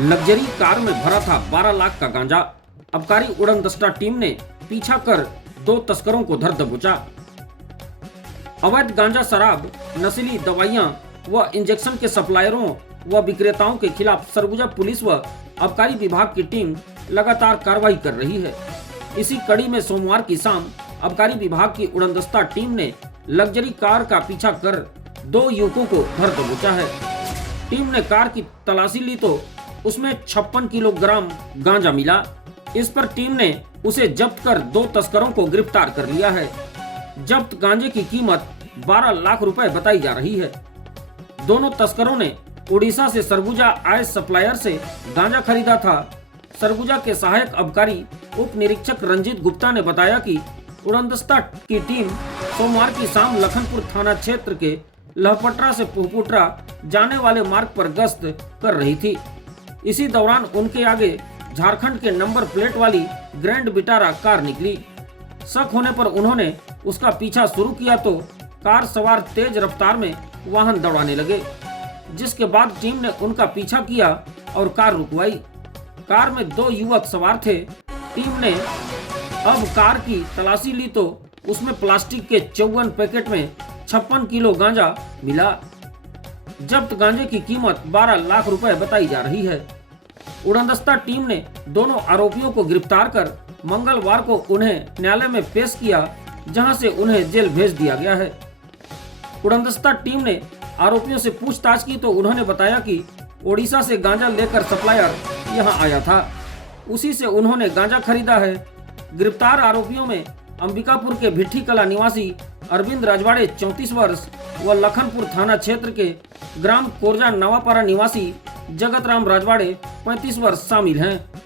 Luxury car में भरा था 12 लाख का गांजा। आबकारी उड़नदस्ता टीम ने पीछा कर 2 तस्करों को धर दबोचा। अवैध गांजा, शराब, नशीली दवाइयां व इंजेक्शन के सप्लायरों व विक्रेताओं के खिलाफ सरगुजा पुलिस व आबकारी विभाग की टीम लगातार कार्रवाई कर रही है। इसी कड़ी में सोमवार की शाम आबकारी विभाग की उड़नदस्ता टीम ने लग्जरी कार का पीछा कर 2 युवकों को धर दबोचा है। टीम ने कार की तलाशी ली तो उसमें 56 किलोग्राम गांजा मिला। इस पर टीम ने उसे जब्त कर 2 तस्करों को गिरफ्तार कर लिया है। जब्त गांजे की कीमत 12 लाख रुपए बताई जा रही है। दोनों तस्करों ने उड़ीसा से सरगुजा आए सप्लायर से गांजा खरीदा था। सरगुजा के सहायक आबकारी उप निरीक्षक रंजीत गुप्ता ने बताया कि उड़नदस्ता की टीम सोमवार की शाम लखनपुर थाना क्षेत्र के लहपटरा से पुहपुटरा जाने वाले मार्ग पर गश्त कर रही थी। इसी दौरान उनके आगे झारखंड के नंबर प्लेट वाली ग्रैंड विटारा कार निकली। शक होने पर उन्होंने उसका पीछा शुरू किया तो कार सवार तेज रफ्तार में वाहन दौड़ाने लगे, जिसके बाद टीम ने उनका पीछा किया और कार रुकवाई। कार में 2 युवक सवार थे। टीम ने अब कार की तलाशी ली तो उसमें प्लास्टिक के 54 पैकेट में 56 किलो गांजा मिला। जब्त गांजे की कीमत 12 लाख रुपए बताई जा रही है। उड़नदस्ता टीम ने दोनों आरोपियों को गिरफ्तार कर मंगलवार को उन्हें न्यायालय में पेश किया, जहां से उन्हें जेल भेज दिया गया है। उड़नदस्ता टीम ने आरोपियों से पूछताछ की तो उन्होंने बताया कि ओडिशा से गांजा लेकर सप्लायर यहां आया था, उसी से उन्होंने गांजा खरीदा है। गिरफ्तार आरोपियों में अंबिकापुर के भिट्ठी कला निवासी अरविंद राजवाड़े 34 वर्ष व लखनपुर थाना क्षेत्र के ग्राम कोरजा नवापारा निवासी जगत राम राजवाड़े 35 वर्ष शामिल हैं।